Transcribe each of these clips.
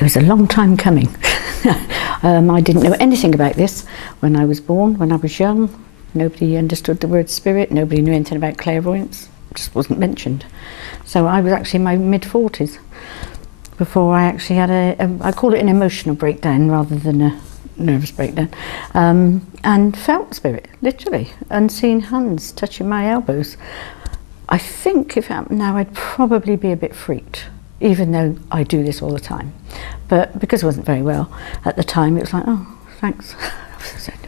It was a long time coming. I didn't know anything about this when I was born, when I was young. Nobody understood the word spirit, nobody knew anything about clairvoyance, it just wasn't mentioned. So I was actually in my mid-40s before I actually had I call it an emotional breakdown rather than a nervous breakdown, and felt spirit, literally, and seen hands touching my elbows. I think if it happened now, I'd probably be a bit freaked, even though I do this all the time. But because I wasn't very well at the time, it was like, oh, thanks,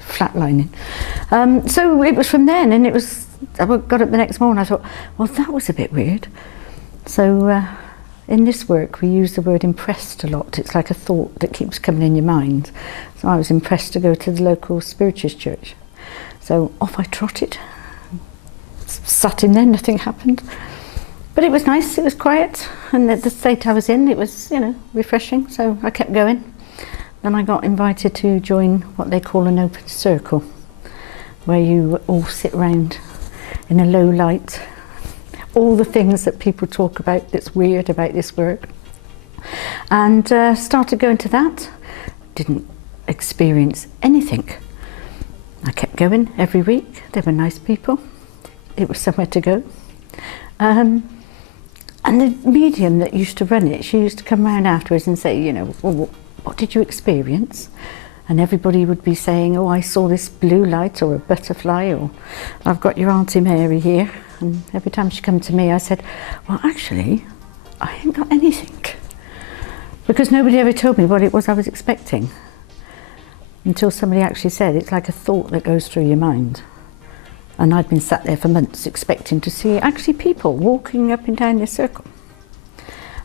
flatlining. So it was from then, and I got up the next morning, I thought, well, that was a bit weird. So in this work, we use the word impressed a lot. It's like a thought that keeps coming in your mind. So I was impressed to go to the local spiritualist church. So off I trotted, sat in there, nothing happened. But it was nice, it was quiet, and at the state I was in, it was, refreshing, so I kept going. Then I got invited to join what they call an open circle, where you all sit round in a low light, all the things that people talk about that's weird about this work. And started going to that, didn't experience anything. I kept going every week, they were nice people, it was somewhere to go. And the medium that used to run it, she used to come round afterwards and say, well, what did you experience? And everybody would be saying, oh, I saw this blue light or a butterfly, or I've got your Auntie Mary here. And every time she come to me, I said, well, actually, I ain't got anything. Because nobody ever told me what it was I was expecting. Until somebody actually said, it's like a thought that goes through your mind. And I'd been sat there for months expecting to see actually people walking up and down this circle.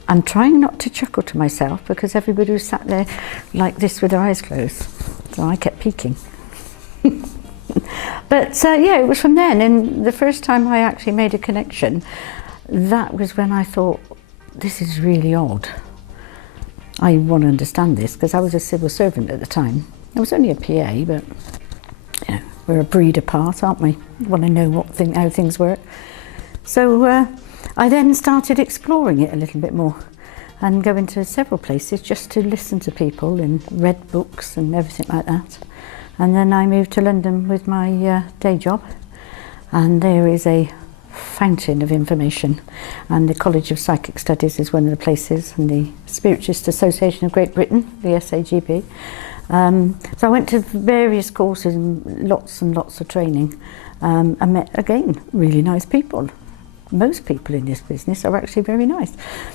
And trying not to chuckle to myself because everybody was sat there like this with their eyes closed. So I kept peeking. But yeah, it was from then. And the first time I actually made a connection, that was when I thought, this is really odd. I want to understand this because I was a civil servant at the time. I was only a PA, but we're a breed apart, aren't we? Want to know how things work. So I then started exploring it a little bit more and going to several places just to listen to people and read books and everything like that. And then I moved to London with my day job, and there is a fountain of information, and the College of Psychic Studies is one of the places, and the Spiritist Association of Great Britain, the SAGB. So I went to various courses and lots of training. I met, again, really nice people. Most people in this business are actually very nice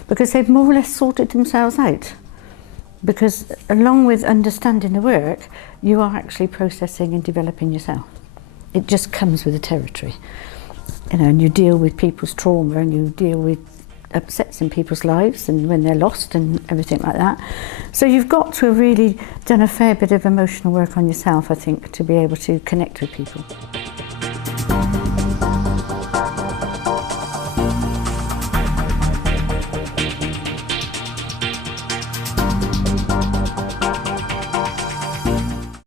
because they've more or less sorted themselves out. Because along with understanding the work, you are actually processing and developing yourself. It just comes with the territory. And you deal with people's trauma and you deal with upsets in people's lives and when they're lost and everything like that. So you've got to have really done a fair bit of emotional work on yourself, I think, to be able to connect with people.